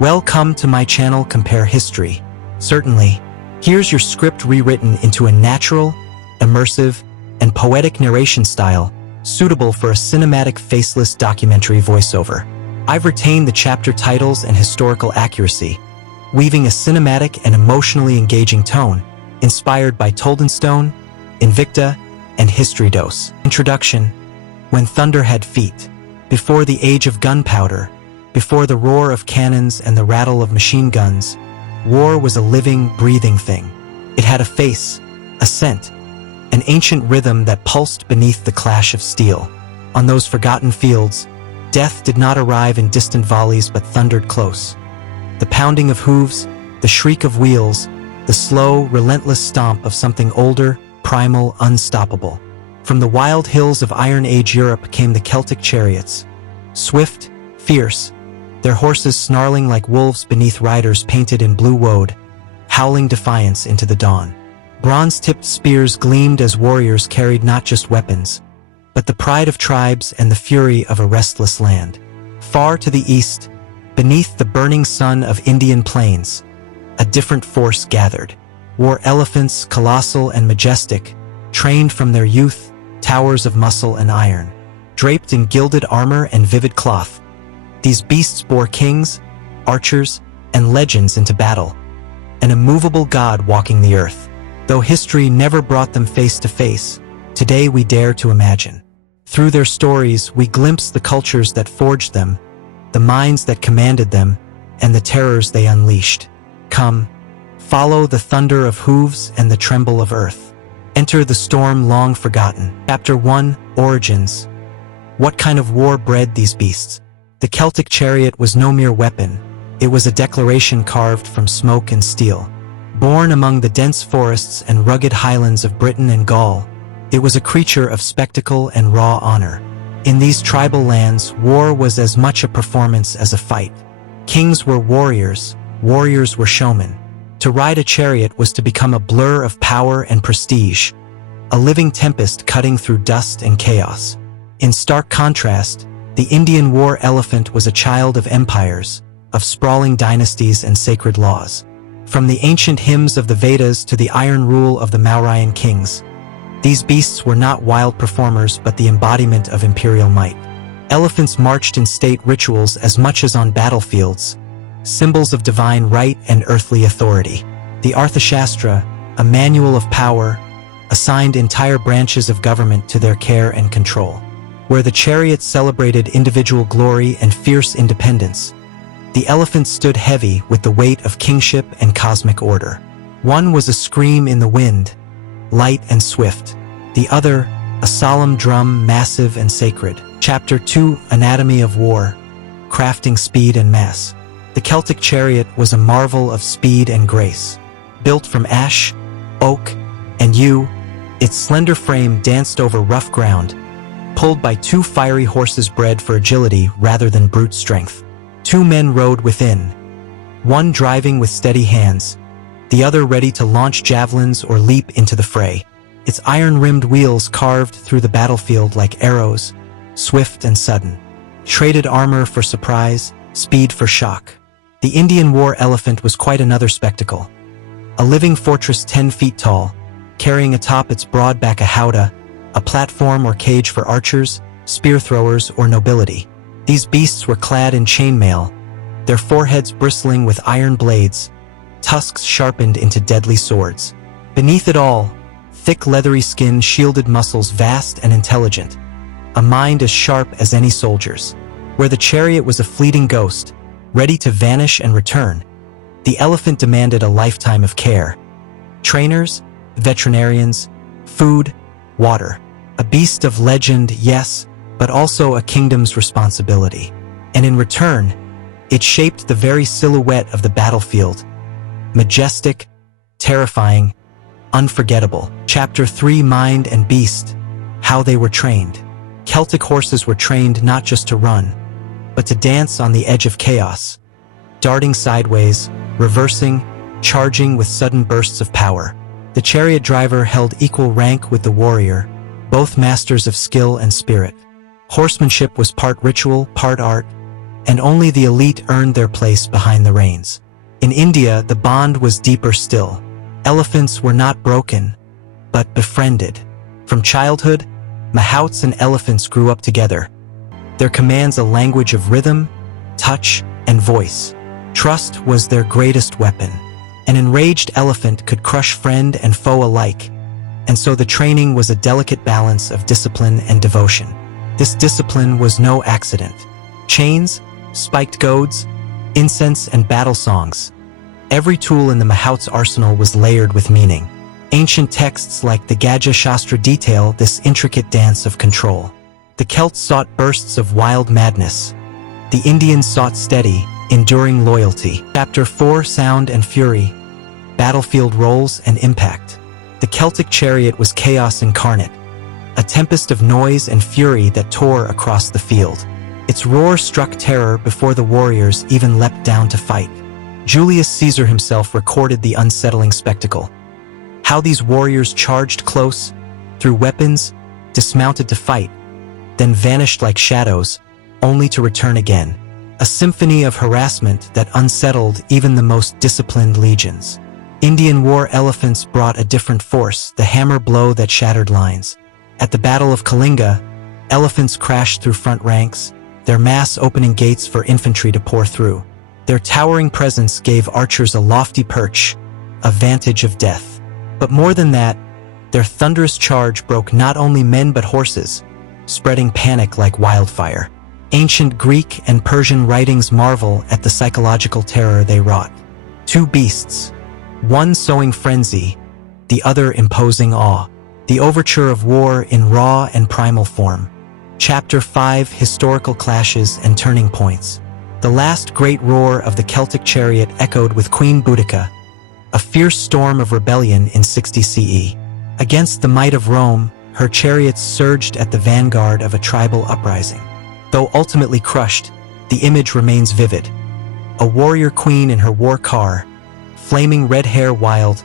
Welcome to my channel Compare History. Certainly, here's your script rewritten into a natural, immersive, and poetic narration style suitable for a cinematic faceless documentary voiceover. I've retained the chapter titles and historical accuracy, weaving a cinematic and emotionally engaging tone inspired by Toldstone, Invicta, and History Dose. Introduction: when thunder had feet, before the age of gunpowder, before the roar of cannons and the rattle of machine guns, war was a living, breathing thing. It had a face, a scent, an ancient rhythm that pulsed beneath the clash of steel. On those forgotten fields, death did not arrive in distant volleys but thundered close. The pounding of hooves, the shriek of wheels, the slow, relentless stomp of something older, primal, unstoppable. From the wild hills of Iron Age Europe came the Celtic Chariots. Swift, fierce, their horses snarling like wolves beneath riders painted in blue woad, howling defiance into the dawn. Bronze-tipped spears gleamed as warriors carried not just weapons, but the pride of tribes and the fury of a restless land. Far to the east, beneath the burning sun of Indian plains, a different force gathered. War elephants, colossal and majestic, trained from their youth, towers of muscle and iron. Draped in gilded armor and vivid cloth, these beasts bore kings, archers, and legends into battle, an immovable god walking the earth. Though history never brought them face to face, today we dare to imagine. Through their stories, we glimpse the cultures that forged them, the minds that commanded them, and the terrors they unleashed. Come, follow the thunder of hooves and the tremble of earth. Enter the storm long forgotten. Chapter 1: Origins. What kind of war bred these beasts? The Celtic chariot was no mere weapon. It was a declaration carved from smoke and steel. Born among the dense forests and rugged highlands of Britain and Gaul, it was a creature of spectacle and raw honor. In these tribal lands, war was as much a performance as a fight. Kings were warriors, warriors were showmen. To ride a chariot was to become a blur of power and prestige, a living tempest cutting through dust and chaos. In stark contrast, the Indian war elephant was a child of empires, of sprawling dynasties and sacred laws. From the ancient hymns of the Vedas to the iron rule of the Mauryan kings, these beasts were not wild performers but the embodiment of imperial might. Elephants marched in state rituals as much as on battlefields, symbols of divine right and earthly authority. The Arthashastra, a manual of power, assigned entire branches of government to their care and control. Where the chariots celebrated individual glory and fierce independence, the elephant stood heavy with the weight of kingship and cosmic order. One was a scream in the wind, light and swift. The other, a solemn drum, massive and sacred. Chapter 2: Anatomy of War. Crafting speed and mass. The Celtic chariot was a marvel of speed and grace. Built from ash, oak, and yew, its slender frame danced over rough ground, pulled by two fiery horses bred for agility rather than brute strength. Two men rode within, one driving with steady hands, the other ready to launch javelins or leap into the fray. Its iron-rimmed wheels carved through the battlefield like arrows, swift and sudden. Traded armor for surprise, speed for shock. The Indian war elephant was quite another spectacle. A living fortress 10 feet tall, carrying atop its broad back a howdah, a platform or cage for archers, spear throwers, or nobility. These beasts were clad in chainmail, their foreheads bristling with iron blades, tusks sharpened into deadly swords. Beneath it all, thick leathery skin shielded muscles vast and intelligent, a mind as sharp as any soldier's. Where the chariot was a fleeting ghost, ready to vanish and return, the elephant demanded a lifetime of care. Trainers, veterinarians, food, water. A beast of legend, yes, but also a kingdom's responsibility. And in return, it shaped the very silhouette of the battlefield. Majestic, terrifying, unforgettable. Chapter 3: Mind and Beast. How they were trained. Celtic horses were trained not just to run, but to dance on the edge of chaos, darting sideways, reversing, charging with sudden bursts of power. The chariot driver held equal rank with the warrior, both masters of skill and spirit. Horsemanship was part ritual, part art, and only the elite earned their place behind the reins. In India, the bond was deeper still. Elephants were not broken, but befriended. From childhood, mahouts and elephants grew up together. Their commands a language of rhythm, touch, and voice. Trust was their greatest weapon. An enraged elephant could crush friend and foe alike, and so the training was a delicate balance of discipline and devotion. This discipline was no accident. Chains, spiked goads, incense, and battle songs. Every tool in the mahout's arsenal was layered with meaning. Ancient texts like the Gaja Shastra detail this intricate dance of control. The Celts sought bursts of wild madness. The Indians sought steady, enduring loyalty. Chapter 4, Sound and Fury. Battlefield roles and impact. The Celtic Chariot was chaos incarnate, a tempest of noise and fury that tore across the field. Its roar struck terror before the warriors even leapt down to fight. Julius Caesar himself recorded the unsettling spectacle. How these warriors charged close, threw weapons, dismounted to fight, then vanished like shadows, only to return again. A symphony of harassment that unsettled even the most disciplined legions. Indian war elephants brought a different force, the hammer blow that shattered lines. At the Battle of Kalinga, elephants crashed through front ranks, their mass opening gates for infantry to pour through. Their towering presence gave archers a lofty perch, a vantage of death. But more than that, their thunderous charge broke not only men but horses, spreading panic like wildfire. Ancient Greek and Persian writings marvel at the psychological terror they wrought. Two beasts, one sowing frenzy, the other imposing awe. The overture of war in raw and primal form. Chapter 5, Historical Clashes and Turning Points. The last great roar of the Celtic Chariot echoed with Queen Boudica, a fierce storm of rebellion in 60 CE. Against the might of Rome, her chariots surged at the vanguard of a tribal uprising. Though ultimately crushed, the image remains vivid. A warrior queen in her war car, flaming red hair wild,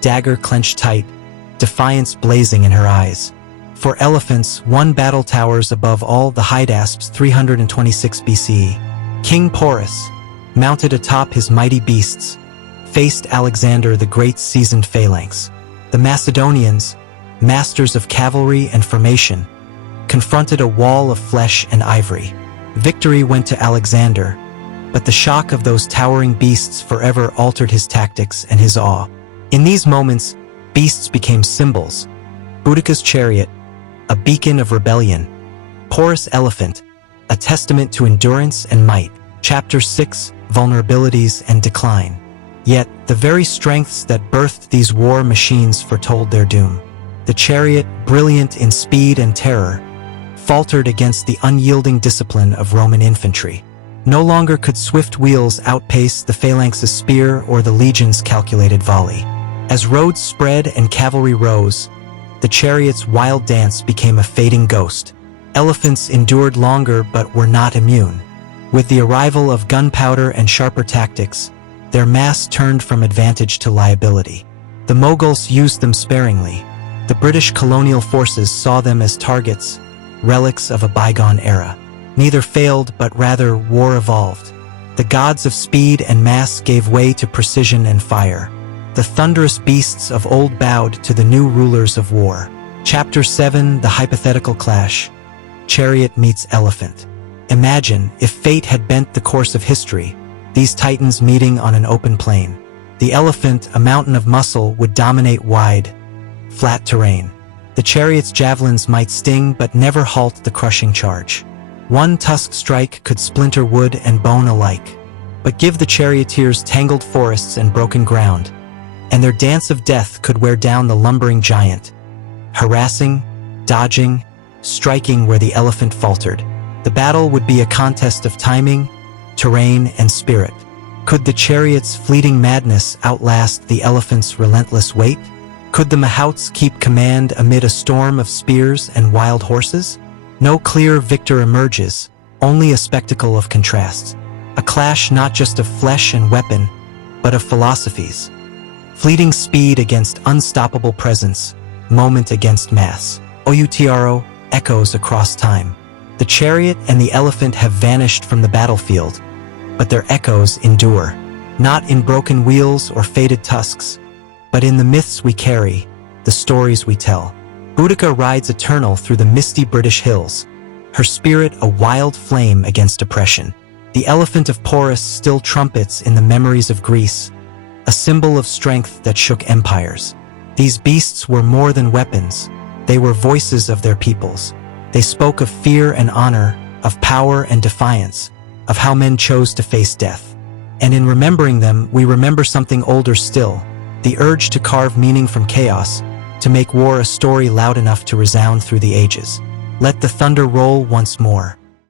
dagger clenched tight, defiance blazing in her eyes. For elephants, one battle towers above all, the Hydaspes, 326 BCE. King Porus, mounted atop his mighty beasts, faced Alexander the Great's seasoned phalanx. The Macedonians, masters of cavalry and formation, confronted a wall of flesh and ivory. Victory went to Alexander, but the shock of those towering beasts forever altered his tactics and his awe. In these moments, beasts became symbols. Boudica's chariot, a beacon of rebellion. Porus' elephant, a testament to endurance and might. Chapter 6, Vulnerabilities and Decline. Yet, the very strengths that birthed these war machines foretold their doom. The chariot, brilliant in speed and terror, faltered against the unyielding discipline of Roman infantry. No longer could swift wheels outpace the phalanx's spear or the legion's calculated volley. As roads spread and cavalry rose, the chariot's wild dance became a fading ghost. Elephants endured longer but were not immune. With the arrival of gunpowder and sharper tactics, their mass turned from advantage to liability. The Mughals used them sparingly. The British colonial forces saw them as targets, relics of a bygone era. Neither failed, but rather war evolved. The gods of speed and mass gave way to precision and fire. The thunderous beasts of old bowed to the new rulers of war. Chapter 7, The Hypothetical Clash. Chariot meets elephant. Imagine if fate had bent the course of history, these titans meeting on an open plain. The elephant, a mountain of muscle, would dominate wide, flat terrain. The chariot's javelins might sting but never halt the crushing charge. One tusk strike could splinter wood and bone alike. But give the charioteers tangled forests and broken ground, and their dance of death could wear down the lumbering giant, harassing, dodging, striking where the elephant faltered. The battle would be a contest of timing, terrain, and spirit. Could the chariot's fleeting madness outlast the elephant's relentless weight? Could the mahouts keep command amid a storm of spears and wild horses? No clear victor emerges, only a spectacle of contrasts. A clash not just of flesh and weapon, but of philosophies. Fleeting speed against unstoppable presence, moment against mass. Outro echoes across time. The chariot and the elephant have vanished from the battlefield, but their echoes endure, not in broken wheels or faded tusks, but in the myths we carry, the stories we tell. Boudica rides eternal through the misty British hills, her spirit a wild flame against oppression. The elephant of Porus still trumpets in the memories of Greece, a symbol of strength that shook empires. These beasts were more than weapons. They were voices of their peoples. They spoke of fear and honor, of power and defiance, of how men chose to face death. And in remembering them, we remember something older still, the urge to carve meaning from chaos, to make war a story loud enough to resound through the ages. Let the thunder roll once more.